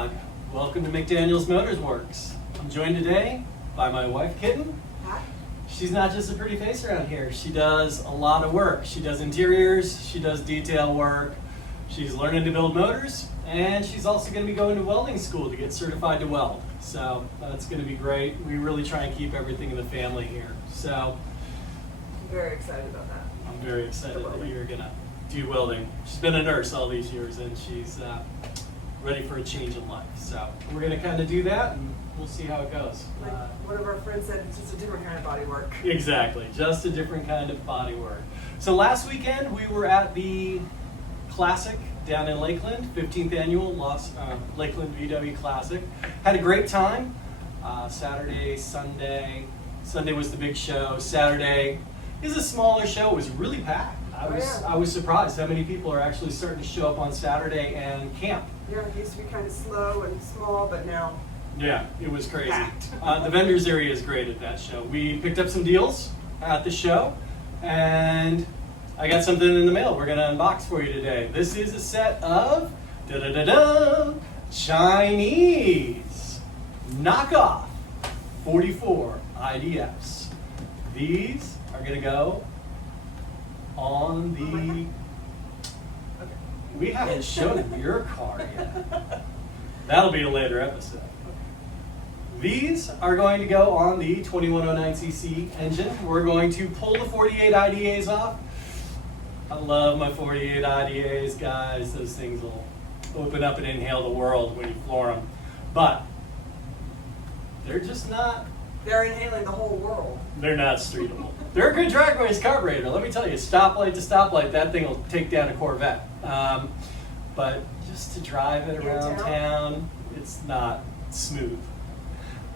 vlog. Welcome to McDaniel's Motors Works. I'm joined today by my wife, Kitten. Hi. She's not just a pretty face around here. She does a lot of work. She does interiors, she does detail work, she's learning to build motors, and she's also going to be going to welding school to get certified to weld. So that's going to be great. We really try and keep everything in the family here. So I'm very excited about that. I'm very excited that you're going to do welding. She's been a nurse all these years, and she's ready for a change in life. So we're going to kind of do that, and we'll see how it goes. Like one of our friends said, it's just a different kind of body work. Exactly, just a different kind of body work. So last weekend we were at the Classic down in Lakeland, 15th annual Lakeland VW Classic. Had a great time. Saturday, Sunday. Sunday was the big show. Saturday is a smaller show. It was really packed. I was surprised how many people are actually starting to show up on Saturday and camp. Yeah, it used to be kind of slow and small, but now. Yeah, it was crazy. Packed. The vendors area is great at that show. We picked up some deals at the show, and I got something in the mail we're going to unbox for you today. This is a set of Chinese knockoff 44 IDFs. These are going to go on the... Okay. We haven't shown your car yet. That'll be a later episode. These are going to go on the 2109cc engine. We're going to pull the 48 IDAs off. I love my 48 IDAs, guys. Those things will open up and inhale the world when you floor them. But they're just not... They're inhaling the whole world. They're not streetable. They're a good drag race carburetor. Let me tell you, stoplight to stoplight, that thing will take down a Corvette. But just to drive it around town, it's not smooth.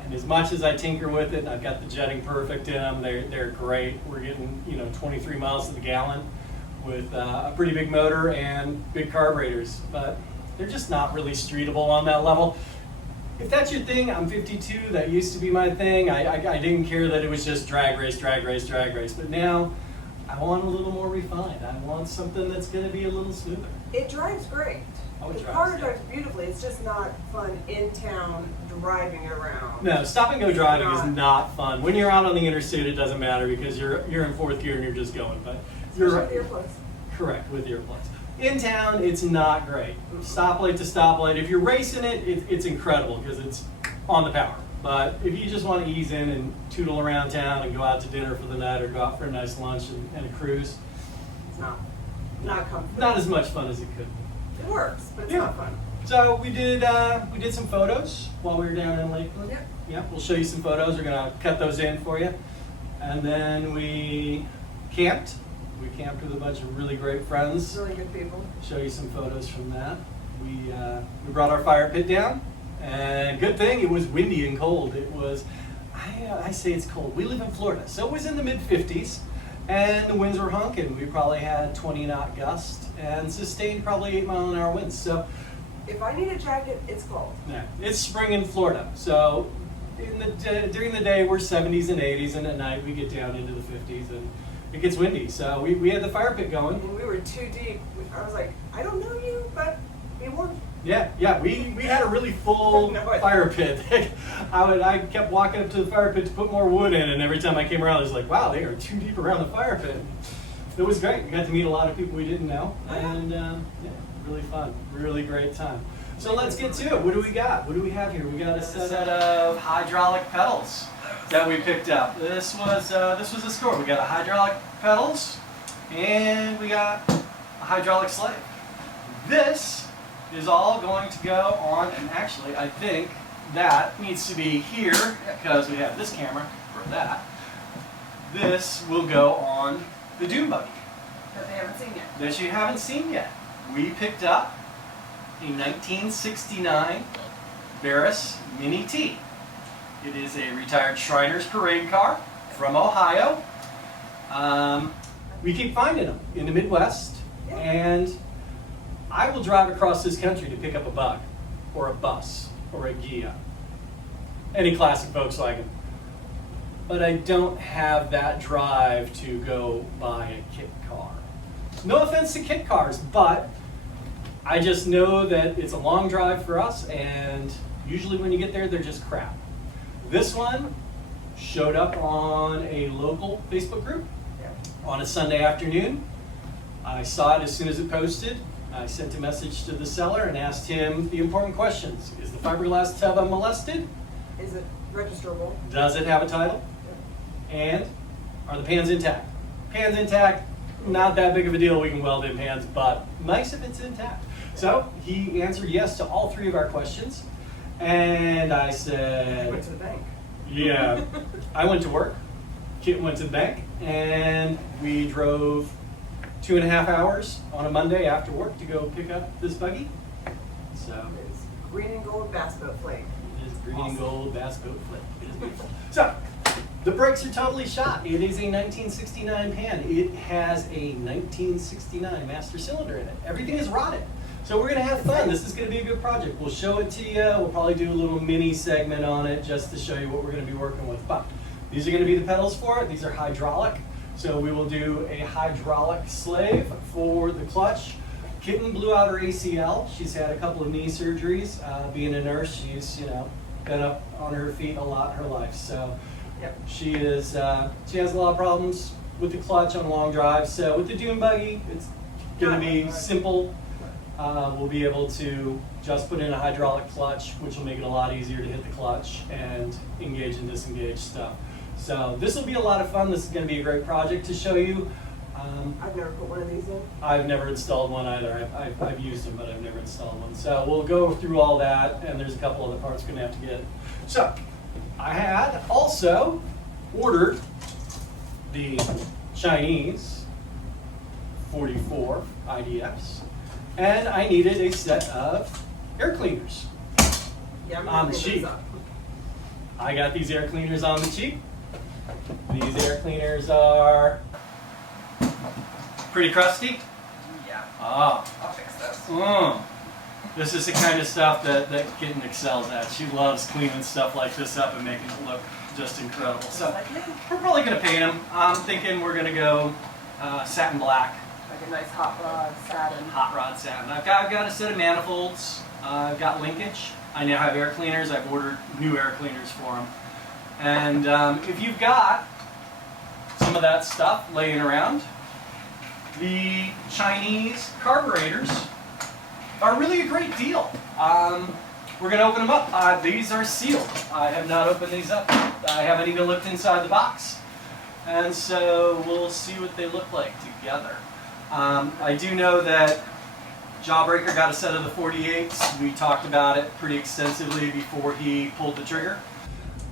And as much as I tinker with it, and I've got the jetting perfect in them, they're great. We're getting 23 miles to the gallon with a pretty big motor and big carburetors, but they're just not really streetable on that level. If that's your thing, I'm 52, that used to be my thing. I didn't care that it was just drag race, but now I want a little more refined. I want something that's going to be a little smoother. It drives great. The car drives beautifully. It's just not fun in town driving around. No, stop and go driving is not fun. When you're out on the interstate, it doesn't matter because you're in fourth gear and you're just going. But you're with earplugs. Correct, with earplugs. In town, it's not great. Stoplight to stoplight. If you're racing it, it's incredible because it's on the power. But if you just want to ease in and tootle around town and go out to dinner for the night or go out for a nice lunch and a cruise, it's not comfortable. Not as much fun as it could be. It works, but it's not fun. So we did some photos while we were down in Lakeland. Yep. Yeah, we'll show you some photos. We're gonna cut those in for you, and then we camped. We camped with a bunch of really great friends. Really good people. Show you some photos from that. We brought our fire pit down, and good thing it was windy and cold. It was, I say it's cold. We live in Florida, so it was in the mid-50s, and the winds were honking. We probably had 20-knot gusts and sustained probably 8-mile-an-hour winds. So if I need a jacket, it's cold. yeah, it's spring in Florida, so during the day we're 70s and 80s, and at night we get down into the 50s and it gets windy. So we had the fire pit going. And we were too deep. I was like, I don't know you, but be warm. Yeah, we had a really full fire pit. I kept walking up to the fire pit to put more wood in, and every time I came around, I was like, wow, they are too deep around the fire pit. It was great. We got to meet a lot of people we didn't know, and really fun, really great time. So let's get to it. What do we got? What do we have here? We got a set of hydraulic pedals that we picked up. This was a score. We got hydraulic pedals, and we got a hydraulic slave. This is all going to go on, and actually I think that needs to be here because we have this camera for that. This will go on the dune buggy. That they haven't seen yet. That you haven't seen yet. We picked up a 1969 Barris Mini T. It is a retired Shriners parade car from Ohio. We keep finding them in the Midwest, and I will drive across this country to pick up a bug, or a bus, or a Ghia, any classic Volkswagen. But I don't have that drive to go buy a kit car. No offense to kit cars, but I just know that it's a long drive for us, and usually when you get there, they're just crap. This one showed up on a local Facebook group on a Sunday afternoon. I saw it as soon as it posted. I sent a message to the seller and asked him the important questions. Is the fiberglass tub unmolested? Is it registerable? Does it have a title? And are the pans intact? Pans intact, not that big of a deal. We can weld in pans, but nice if it's intact. So he answered yes to all 3 of our questions. And I said, You went to the bank. Yeah. I went to work. Kit went to the bank, and we drove 2.5 hours on a Monday after work to go pick up this buggy. So It's green and gold bass boat flake. it is green and gold bass boat flake. It is beautiful. So the brakes are totally shot. It is a 1969 pan. It has a 1969 master cylinder in it. Everything is rotted. So we're going to have fun. This is going to be a good project. We'll show it to you. We'll probably do a little mini segment on it just to show you what we're going to be working with. But these are going to be the pedals for it. These are hydraulic. So we will do a hydraulic slave for the clutch. Kitten blew out her ACL. She's had a couple of knee surgeries. Being a nurse, she's been up on her feet a lot in her life. So she has a lot of problems with the clutch on long drives. So with the dune buggy, it's going to be simple. We'll be able to just put in a hydraulic clutch, which will make it a lot easier to hit the clutch and engage and disengage stuff. So this will be a lot of fun. This is going to be a great project to show you. I've never put one of these in. I've never installed one either. I've used them, but I've never installed one. So we'll go through all that, and there's a couple other parts we're going to have to get. So I had also ordered the Chinese 44 IDFs, and I needed a set of air cleaners Yeah, I'm on gonna the clean cheap. those up. I got these air cleaners on the cheap. These air cleaners are pretty crusty. Yeah, Oh. I'll fix this. This is the kind of stuff that Kitten excels at. She loves cleaning stuff like this up and making it look just incredible. So we're probably going to paint them. I'm thinking we're going to go satin black. Like a nice hot rod satin. Hot rod satin. I've got a set of manifolds. I've got linkage. I now have air cleaners. I've ordered new air cleaners for them. And if you've got some of that stuff laying around, the Chinese carburetors are really a great deal. We're going to open them up. These are sealed. I have not opened these up. I haven't even looked inside the box. And so we'll see what they look like together. I do know that Jawbreaker got a set of the 48s. We talked about it pretty extensively before he pulled the trigger.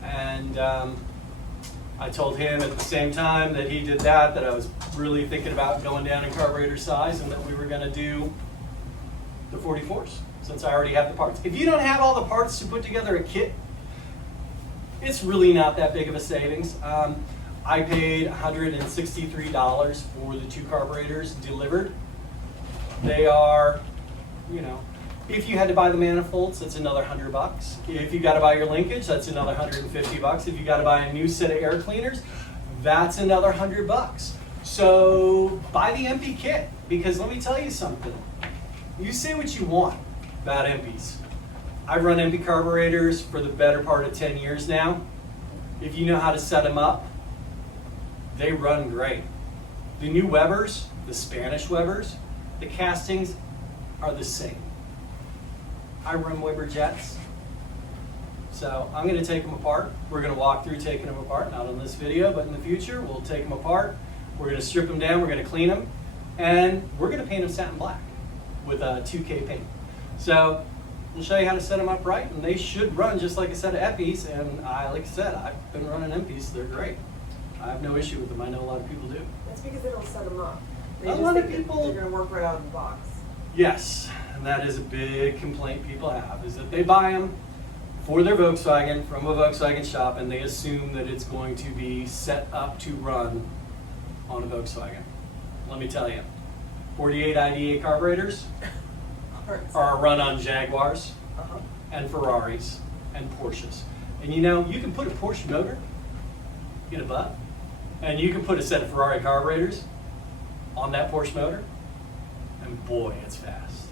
And I told him at the same time that he did that I was really thinking about going down in carburetor size and that we were going to do the 44s since I already have the parts. If you don't have all the parts to put together a kit, it's really not that big of a savings. I paid $163 for the 2 carburetors delivered. They are, if you had to buy the manifolds, that's another $100. If you got to buy your linkage, that's another $150. If you got to buy a new set of air cleaners, that's another $100. So buy the MP kit, because let me tell you something. You say what you want about MPs. I've run MP carburetors for the better part of 10 years now. If you know how to set them up, they run great. The new Webers, the Spanish Webers, the castings are the same. I run Weber jets. So I'm going to take them apart. We're going to walk through taking them apart, not on this video, but in the future we'll take them apart. We're going to strip them down, we're going to clean them, and we're going to paint them satin black with a 2K paint. So we'll show you how to set them up right, and they should run just like a set of EPIs, and like I said, I've been running MPs, they're great. I have no issue with them. I know a lot of people do. That's because they don't set them up. They A just lot of think people- they're going to work right out of the box. Yes, and that is a big complaint people have, is that they buy them for their Volkswagen from a Volkswagen shop, and they assume that it's going to be set up to run on a Volkswagen. Let me tell you, 48 IDA carburetors are run on Jaguars and Ferraris and Porsches. And you can put a Porsche motor in a butt, and you can put a set of Ferrari carburetors on that Porsche motor, and boy, it's fast.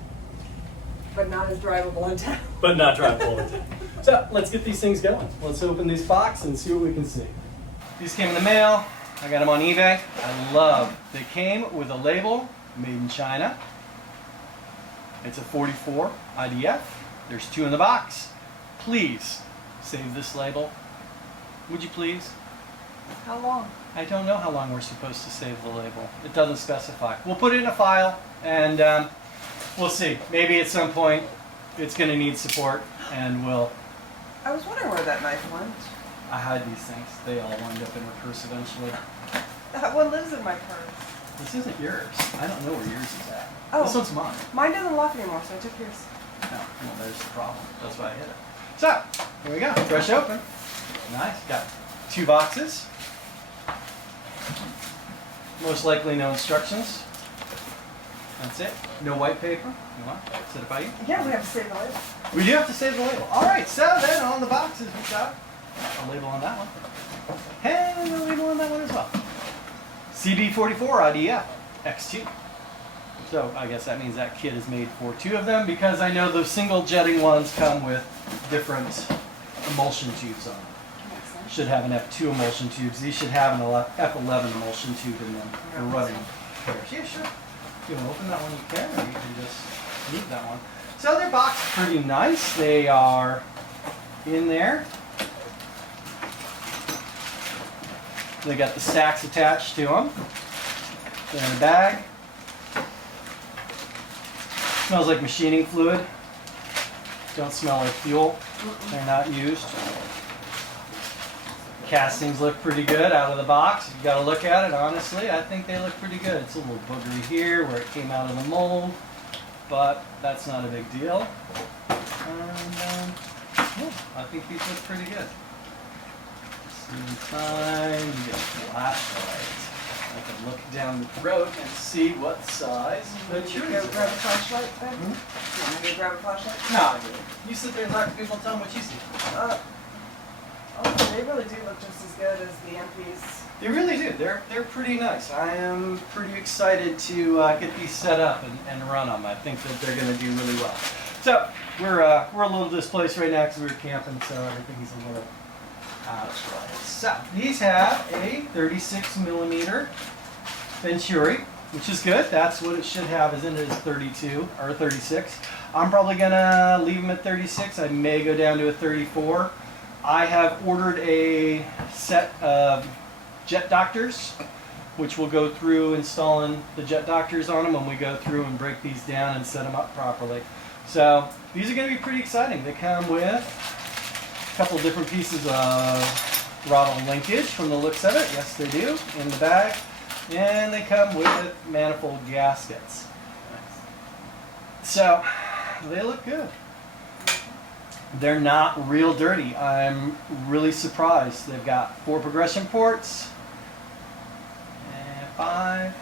But not as drivable in town. But not drivable in town. So let's get these things going. Let's open these boxes and see what we can see. These came in the mail. I got them on eBay. I love. They came with a label, made in China. It's a 44 IDF. There's 2 in the box. Please save this label. Would you please? How long? I don't know how long we're supposed to save the label. It doesn't specify. We'll put it in a file and we'll see. Maybe at some point it's going to need support and we'll... I was wondering where that knife went. I hide these things. They all wind up in her purse eventually. That one lives in my purse. This isn't yours. I don't know where yours is at. Oh. This one's mine. Mine doesn't lock anymore, so I took yours. No, well, there's the problem. That's why I hid it. So, here we go. Fresh open. Nice. Got 2 boxes. Most likely no instructions. That's it. No white paper. You want? Set it by you? Yeah, we have to save the label. We do have to save the label. All right, so then on the boxes we've got a label on that one. And a label on that one as well. CB44 IDF X2. So I guess that means that kit is made for 2 of them because I know those single jetting ones come with different emulsion tubes on them. Should have an F2 emulsion tubes. These should have an F11 emulsion tube in them for running pairs. Yeah, sure. If you want to open that one, you can, or you can just leave that one. So their box is pretty nice. They are in there. They got the stacks attached to them. They're in the bag. Smells like machining fluid. Don't smell like fuel. They're not used. Castings look pretty good out of the box. You got to look at it honestly. I think they look pretty good. It's a little boogery here where it came out of the mold, but that's not a big deal. And yeah, I think these look pretty good. Same time, you get a flashlight. I can look down the road and see what size the Did you trees go are. grab a flashlight then? Hmm? You want me to grab a flashlight? No, I didn't. You sit there and talk to people and tell them what you see. Oh, they really do look just as good as the MPs. They really do. They're pretty nice. I am pretty excited to get these set up and run them. I think that they're going to do really well. So we're a little displaced right now because we were camping, so everything's a little out of place. So these have a 36 millimeter Venturi, which is good. That's what it should have, isn't it? Is 32 or 36. I'm probably gonna leave them at 36. I may go down to a 34. I have ordered a set of jet doctors, which will go through installing the jet doctors on them when we go through and break these down and set them up properly. So these are going to be pretty exciting. They come with a couple different pieces of throttle linkage from the looks of it. Yes, they do, in the bag. And they come with manifold gaskets. So they look good. They're not real dirty. I'm really surprised. They've got 4 progression ports and 5.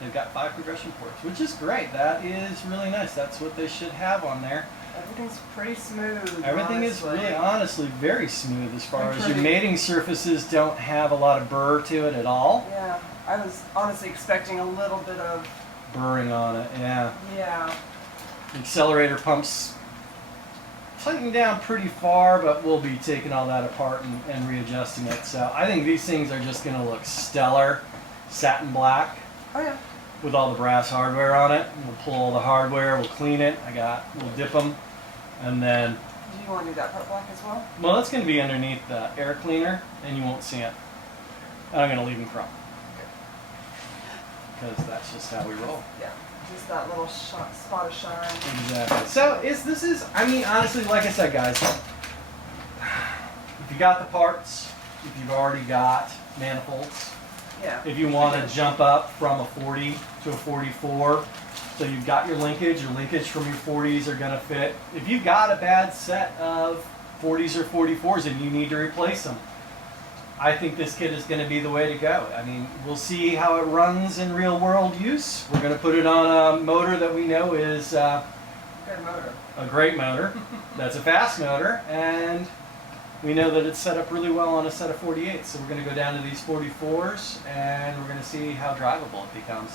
They've got 5 progression ports, which is great. That is really nice. That's what they should have on there. Everything's pretty smooth. Everything is honestly. really, honestly, very smooth as far as your mating surfaces don't have a lot of burr to it at all. Yeah, I was honestly expecting a little bit of Burring on it, yeah. Yeah. The accelerator pumps tighten down pretty far, but we'll be taking all that apart and readjusting it. So I think these things are just going to look stellar, satin black. Oh yeah. With all the brass hardware on it. We'll pull all the hardware, we'll clean it. We'll dip them, and then. Do you want to do that part black as well? Well, that's going to be underneath the air cleaner, and you won't see it. And I'm going to leave them chrome. Because that's just how we roll. Yeah. Just that little spot of shine. Exactly. So this is, I mean, honestly, like I said, guys, if you got the parts, if you've already got manifolds, Yeah. if you want to jump up from a 40 to a 44, so you've got your linkage from your 40s are going to fit. If you've got a bad set of 40s or 44s and you need to replace them, I think this kit is going to be the way to go. I mean, we'll see how it runs in real world use. We're going to put it on a motor that we know is Good motor. a great motor. That's a fast motor, and we know that it's set up really well on a set of 48s. So we're going to go down to these 44s, and we're going to see how drivable it becomes.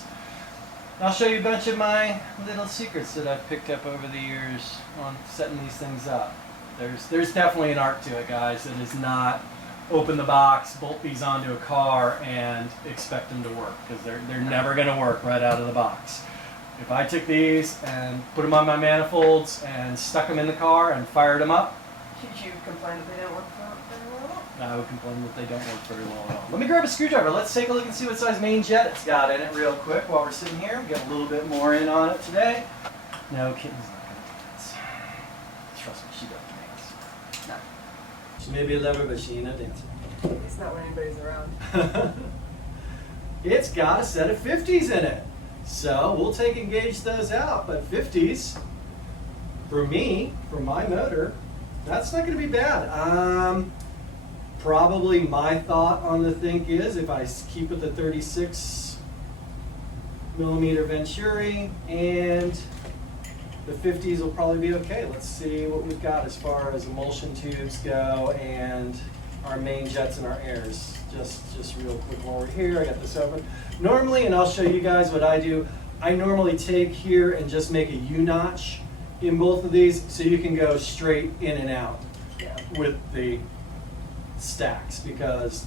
I'll show you a bunch of my little secrets that I've picked up over the years on setting these things up. There's definitely an art to it, guys. It is not open the box, bolt these onto a car, and expect them to work, because they're never going to work right out of the box. If I took these and put them on my manifolds and stuck them in the car and fired them up, You complain that they don't work very well? I would complain that they don't work very well at all. Let me grab a screwdriver. Let's take a look and see what size main jet it's got in it real quick while we're sitting here. We get a little bit more in on it today. No, Kitten's not going to dance. Trust me, she doesn't dance. No. She may be a lover, but she ain't a dancer. It's not when anybody's around. It's got a set of 50s in it. So we'll take and gauge those out. But 50s, for me, for my motor, that's not going to be bad. Probably my thought on the thing is if I keep with the 36 millimeter Venturi, and the 50s will probably be okay. Let's see what we've got as far as emulsion tubes go and our main jets and our airs. Just real quick while we're here, I got this open. Normally, and I'll show you guys what I do, I normally take here and just make a U-notch in both of these so you can go straight in and out with the stacks, because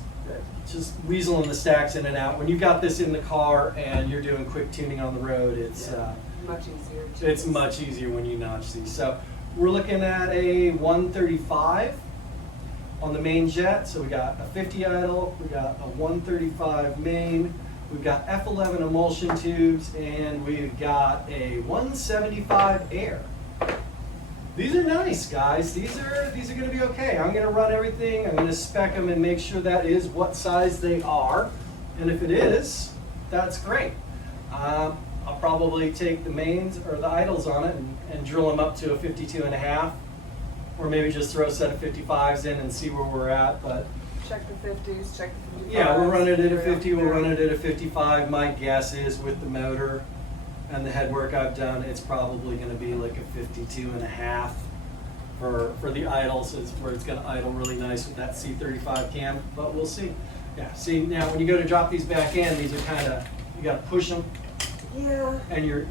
just weaseling the stacks in and out. When you've got this in the car and you're doing quick tuning on the road, it's much easier. It's much easier when you notch these. So we're looking at a 135 on the main jet. So we got a 50 idle, we got a 135 main, we've got F11 emulsion tubes, and we've got a 175 air. These are nice, guys. These are going to be okay. I'm going to run everything. I'm going to spec them and make sure that is what size they are. And if it is, that's great. I'll probably take the mains or the idles on it and drill them up to a 52.5, or maybe just throw a set of 55s in and see where we're at. But check the 50s, check the 55s. yeah, we'll run it at a 50. We'll run it at a 55. My guess is with the motor and the head work I've done, it's probably going to be like a 52.5 for the idles, is where it's going to idle really nice with that C35 cam, but we'll see. Yeah, see, now when you go to drop these back in, these are kind of, you got to push them. Yeah. And you're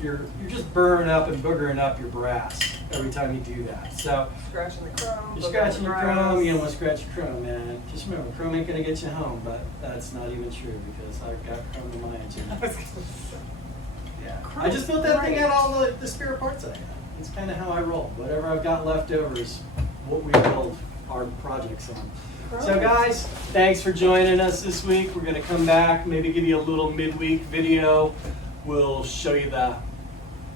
just burning up and boogering up your brass every time you do that. So scratching the chrome. you're scratching your chrome. You don't want to scratch your chrome, man. Just remember, chrome ain't going to get you home, but that's not even true because I've got chrome in my engine. Yeah. I just built that thing out all the spare parts I had. It's kind of how I roll. Whatever I've got left over is what we build our projects on. So guys, thanks for joining us this week. We're going to come back, maybe give you a little midweek video. We'll show you the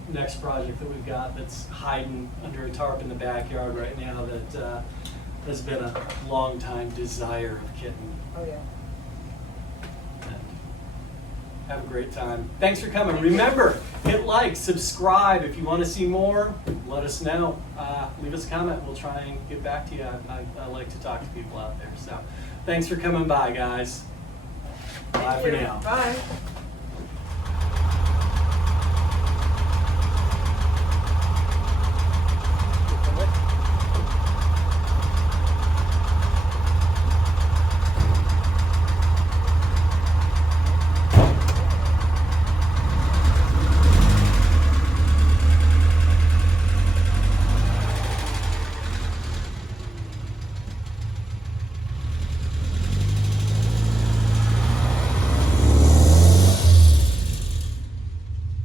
next project that we've got that's hiding under a tarp in the backyard right now that has been a long time desire of Kitten. Oh yeah. Have a great time. Thanks for coming. Remember, hit like, subscribe. If you want to see more, let us know. Leave us a comment. We'll try and get back to you. I like to talk to people out there. So thanks for coming by, guys. Bye for now. Bye.